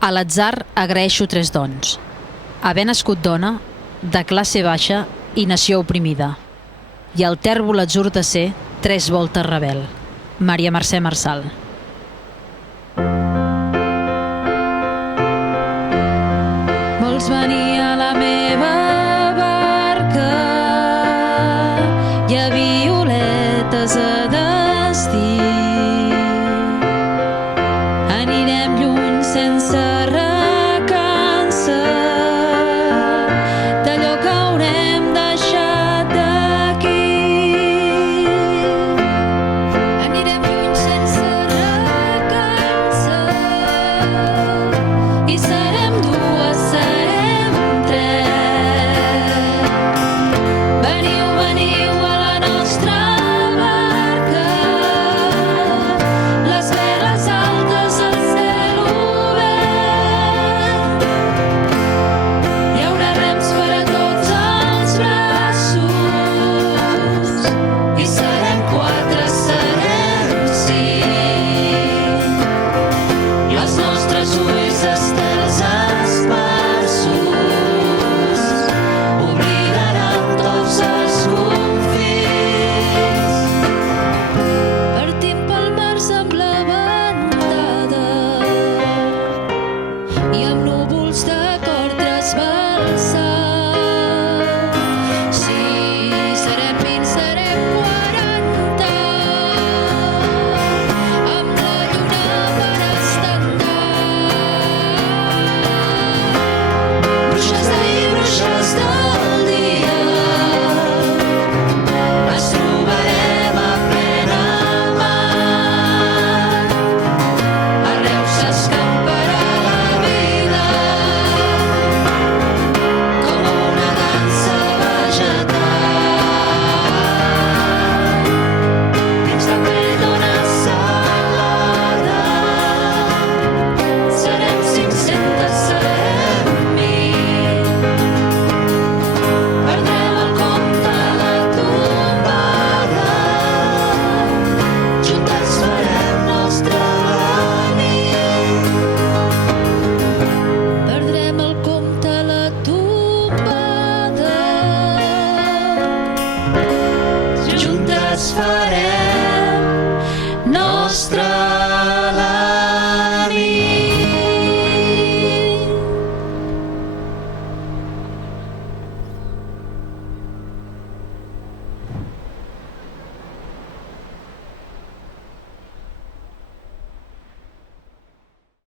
A l'atzar agraeixo 3 dons: haver nascut dona, de classe baixa i nació oprimida, i el tèrbol atzur de ser 3 voltes rebel. Maria Mercè Marçal. Vols venir a la meva barca? Hi ha violetes a destí. Anirem lluny sense recança d'allò que haurem deixat aquí. Anirem lluny sense recança i serem dues, serem 3. Veniu, veniu a la nostra barca, les veles altes, el cel obert. Hi haurà rems per a tots els braços i serem 4, serem 5. Els nostres ulls estels esparsos oblidaran tots els confins. Partim pel març amb la bandada i amb núvols de cor trasbalsat. Sí, serem 20, serem 40, amb la lluna per estendard. Bruixes d'ahir, bruixes del dia, les trobarem a plena mar. Arreu s'escamparà la vida com una dansa vegetal. Dins la pell d'una salada serem 500, serem 1000. Perdrem el compte a la tombada, juntes farem nostra la nit. Perdrem el compte a la tombada, juntes farem